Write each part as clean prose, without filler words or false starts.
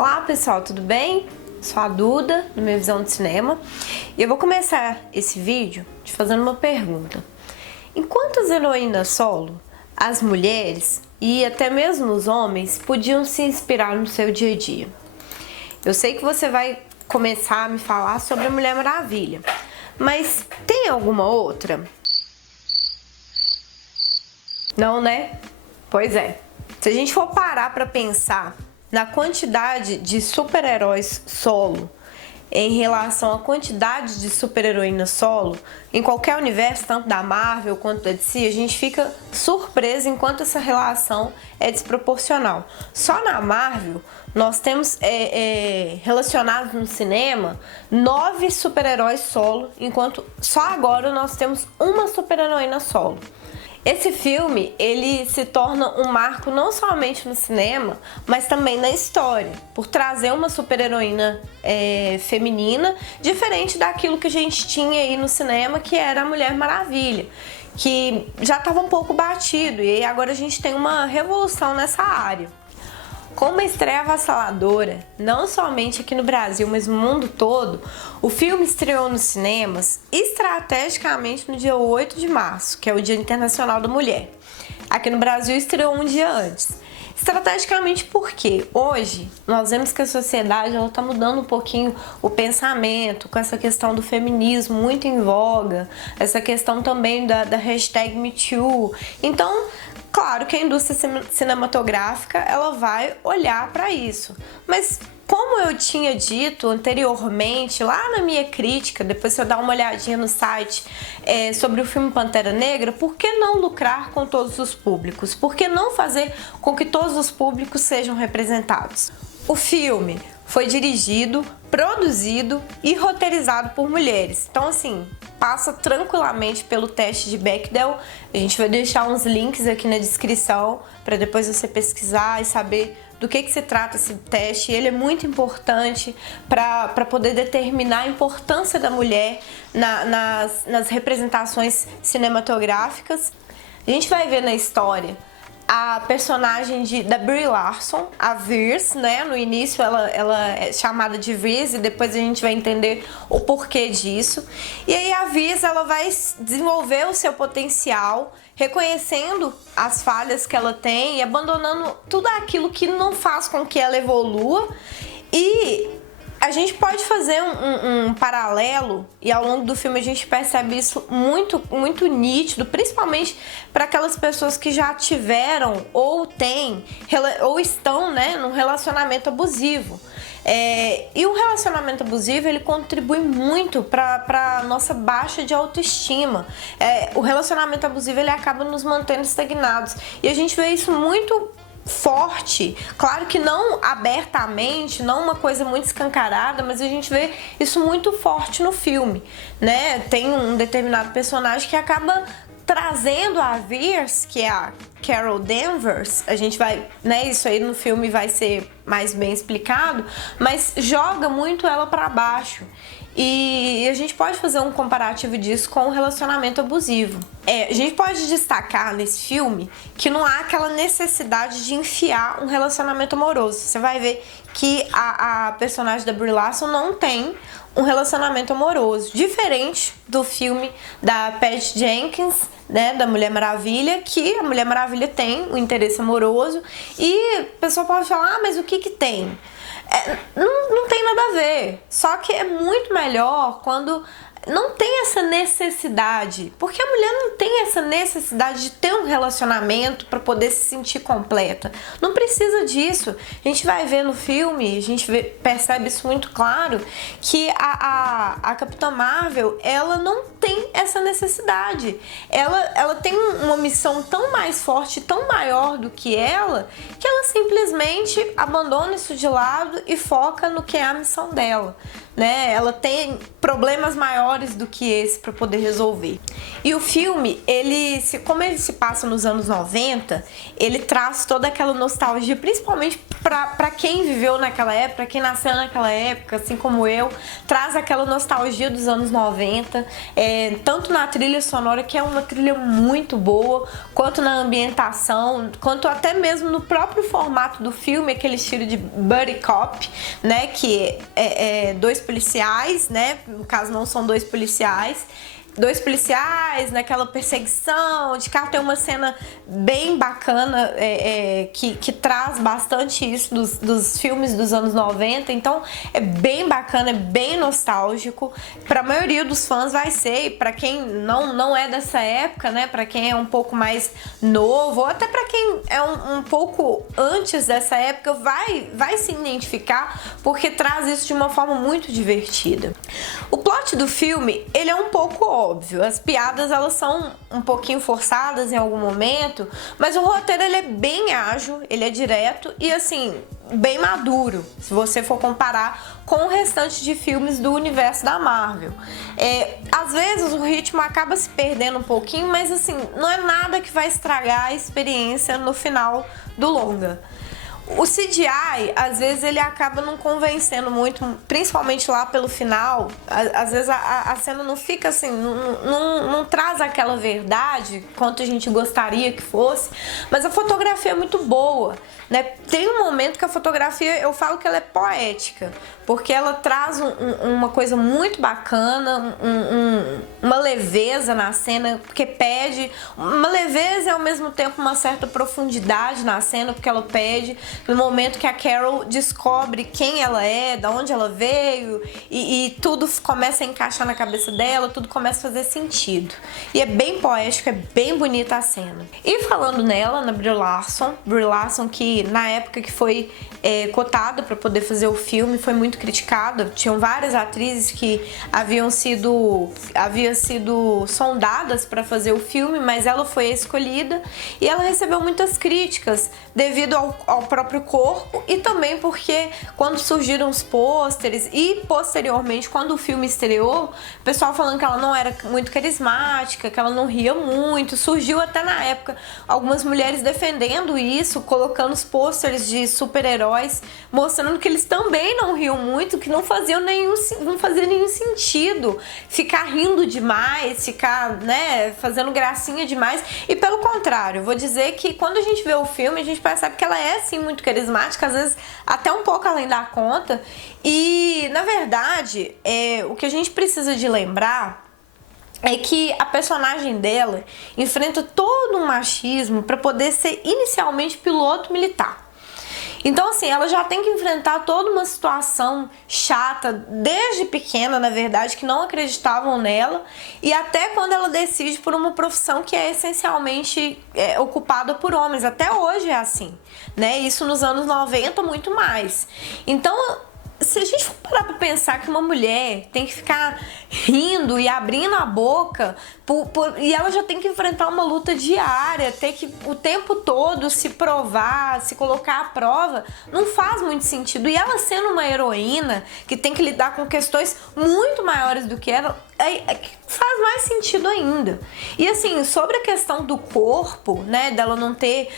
Olá pessoal, tudo bem? Sou a Duda, do Minha Visão de Cinema, e eu vou começar esse vídeo te fazendo uma pergunta. Em quantas heroínas solo as mulheres e até mesmo os homens podiam se inspirar no seu dia a dia? Eu sei que você vai começar a me falar sobre a Mulher Maravilha, mas tem alguma outra? Não, né? Pois é. Se a gente for parar para pensar na quantidade de super-heróis solo em relação à quantidade de super-heroínas solo em qualquer universo, tanto da Marvel quanto da DC, a gente fica surpreso enquanto essa relação é desproporcional. Só na Marvel nós temos relacionados no cinema 9 super-heróis solo, enquanto só agora nós temos uma super-heroína solo. Esse filme, ele se torna um marco não somente no cinema, mas também na história, por trazer uma super-heroína feminina, diferente daquilo que a gente tinha aí no cinema, que era a Mulher Maravilha, que já estava um pouco batido, e agora a gente tem uma revolução nessa área. Com uma estreia avassaladora, não somente aqui no Brasil, mas no mundo todo, o filme estreou nos cinemas estrategicamente no dia 8 de março, que é o Dia Internacional da Mulher. Aqui no Brasil estreou um dia antes. Estrategicamente porque hoje nós vemos que a sociedade está mudando um pouquinho o pensamento, com essa questão do feminismo muito em voga, essa questão também da hashtag MeToo. Então, claro que a indústria cinematográfica ela vai olhar para isso, mas como eu tinha dito anteriormente, lá na minha crítica, depois você dá uma olhadinha no site sobre o filme Pantera Negra, por que não lucrar com todos os públicos? Por que não fazer com que todos os públicos sejam representados? O filme foi dirigido, produzido e roteirizado por mulheres. Então, assim, passa tranquilamente pelo teste de Bechdel. A gente vai deixar uns links aqui na descrição para depois você pesquisar e saber do que se trata esse teste. Ele é muito importante para poder determinar a importância da mulher nas representações cinematográficas. A gente vai ver na história a personagem da Brie Larson, a Vers, né? No início ela é chamada de Vers e depois a gente vai entender o porquê disso. E aí a Vers ela vai desenvolver o seu potencial, reconhecendo as falhas que ela tem e abandonando tudo aquilo que não faz com que ela evolua. E a gente pode fazer um paralelo, e ao longo do filme a gente percebe isso muito, muito nítido, principalmente para aquelas pessoas que já tiveram ou têm ou estão, né, num relacionamento abusivo. E o relacionamento abusivo ele contribui muito para a nossa baixa de autoestima. O relacionamento abusivo ele acaba nos mantendo estagnados, e a gente vê isso muito forte, claro que não abertamente, não uma coisa muito escancarada, mas a gente vê isso muito forte no filme, né? Tem um determinado personagem que acaba trazendo a Vers, que é a Carol Danvers. A gente vai, né, isso aí no filme vai ser mais bem explicado, mas joga muito ela para baixo. E a gente pode fazer um comparativo disso com o relacionamento abusivo. A gente pode destacar nesse filme que não há aquela necessidade de enfiar um relacionamento amoroso. Você vai ver que a personagem da Brie Larson não tem um relacionamento amoroso, diferente do filme da Patty Jenkins, né, da Mulher Maravilha, que a Mulher Maravilha tem um interesse amoroso e a pessoa pode falar, mas o que tem? Não tem nada a ver, só que é muito melhor quando não tem essa necessidade, porque a mulher não tem essa necessidade de ter um relacionamento para poder se sentir completa. Não precisa disso. A gente vai ver no filme, a gente percebe isso muito claro, que a Capitã Marvel, ela não tem essa necessidade. Ela tem uma missão tão mais forte, tão maior do que ela simplesmente abandona isso de lado e foca no que é a missão dela. né? Ela tem problemas maiores do que esse para poder resolver. E o filme, como ele se passa nos anos 90, ele traz toda aquela nostalgia, principalmente para quem viveu naquela época, quem nasceu naquela época, assim como eu, traz aquela nostalgia dos anos 90, tanto na trilha sonora, que é uma trilha muito boa, quanto na ambientação, quanto até mesmo no próprio formato do filme, aquele estilo de buddy cop, né, que é dois policiais, né, no caso não são dois policiais naquela perseguição de carro. Tem uma cena bem bacana que traz bastante isso dos filmes dos anos 90, então é bem bacana, é bem nostálgico. Para a maioria dos fãs vai ser, e para quem não é dessa época, né, para quem é um pouco mais novo, ou até para quem é um pouco antes dessa época, vai se identificar, porque traz isso de uma forma muito divertida. O plot do filme, ele é um pouco óbvio, as piadas elas são um pouquinho forçadas em algum momento, mas o roteiro ele é bem ágil, ele é direto e assim, bem maduro, se você for comparar com o restante de filmes do universo da Marvel. Às vezes o ritmo acaba se perdendo um pouquinho, mas assim, não é nada que vai estragar a experiência no final do longa. O CGI, às vezes, ele acaba não convencendo muito, principalmente lá pelo final. Às vezes a cena não fica assim, não traz aquela verdade quanto a gente gostaria que fosse, mas a fotografia é muito boa, né? Tem um momento que a fotografia, eu falo que ela é poética, porque ela traz uma coisa muito bacana, uma leveza na cena, porque pede uma leveza e ao mesmo tempo uma certa profundidade na cena, porque ela pede. No momento que a Carol descobre quem ela é, de onde ela veio, e tudo começa a encaixar na cabeça dela, tudo começa a fazer sentido. E é bem poético, é bem bonita a cena. E falando nela, na Brie Larson, que na época que foi cotada para poder fazer o filme, foi muito criticada. Tinham várias atrizes que haviam sido sondadas para fazer o filme, mas ela foi a escolhida e ela recebeu muitas críticas devido ao próprio corpo e também porque quando surgiram os pôsteres e posteriormente quando o filme estreou, o pessoal falando que ela não era muito carismática, que ela não ria muito. Surgiu até na época algumas mulheres defendendo isso, colocando os pôsteres de super-heróis, mostrando que eles também não riam muito, que não fazia nenhum sentido ficar rindo demais, ficar, né, fazendo gracinha demais. E pelo contrário, vou dizer que quando a gente vê o filme, a gente percebe que ela é sim muito carismática, às vezes até um pouco além da conta. E na verdade, o que a gente precisa de lembrar é que a personagem dela enfrenta todo um machismo para poder ser inicialmente piloto militar. Então, assim, ela já tem que enfrentar toda uma situação chata, desde pequena, na verdade, que não acreditavam nela, e até quando ela decide por uma profissão que é essencialmente ocupada por homens. Até hoje é assim, né? Isso nos anos 90, muito mais. Então, se a gente for parar pra pensar que uma mulher tem que ficar rindo e abrindo a boca e ela já tem que enfrentar uma luta diária, ter que o tempo todo se provar, se colocar à prova, não faz muito sentido. E ela sendo uma heroína que tem que lidar com questões muito maiores do que ela, faz mais sentido ainda. E assim, sobre a questão do corpo, né, dela não ter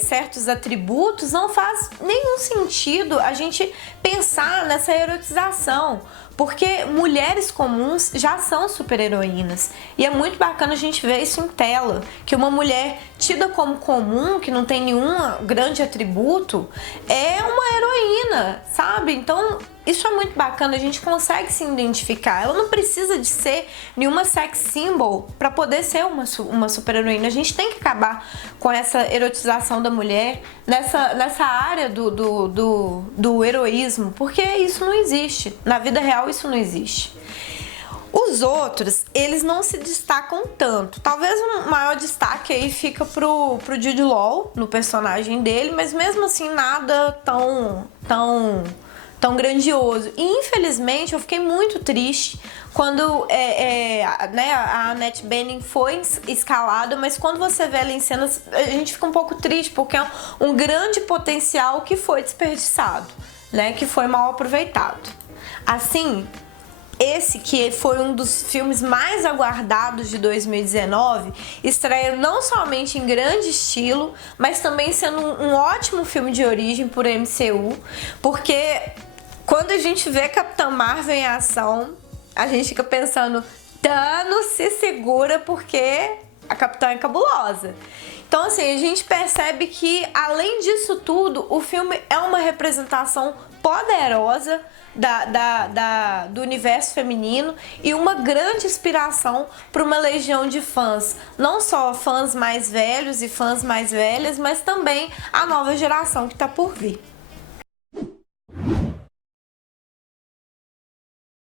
certos atributos, não faz nenhum sentido a gente pensar nessa erotização, porque mulheres comuns já são super-heroínas. E é muito bacana a gente ver isso em tela, que uma mulher tida como comum, que não tem nenhum grande atributo, é uma heroína, sabe? Então, isso é muito bacana, a gente consegue se identificar. Ela não precisa de ser nenhuma sex symbol para poder ser uma super-heroína. A gente tem que acabar com essa erotização da mulher nessa área do heroísmo, porque isso não existe. Na vida real, isso não existe. Os outros, eles não se destacam tanto. Talvez um maior destaque aí fica pro Jude Law, no personagem dele, mas mesmo assim nada tão grandioso. E infelizmente eu fiquei muito triste quando a Annette Bening foi escalada, mas quando você vê ela em cenas, a gente fica um pouco triste, porque é um grande potencial que foi desperdiçado, né, que foi mal aproveitado. Assim, esse que foi um dos filmes mais aguardados de 2019, estreia não somente em grande estilo, mas também sendo um ótimo filme de origem por MCU, porque quando a gente vê Capitã Marvel em ação, a gente fica pensando, Thanos se segura porque a Capitã é cabulosa. Então, assim, a gente percebe que, além disso tudo, o filme é uma representação poderosa do universo feminino e uma grande inspiração para uma legião de fãs. Não só fãs mais velhos e fãs mais velhas, mas também a nova geração que está por vir.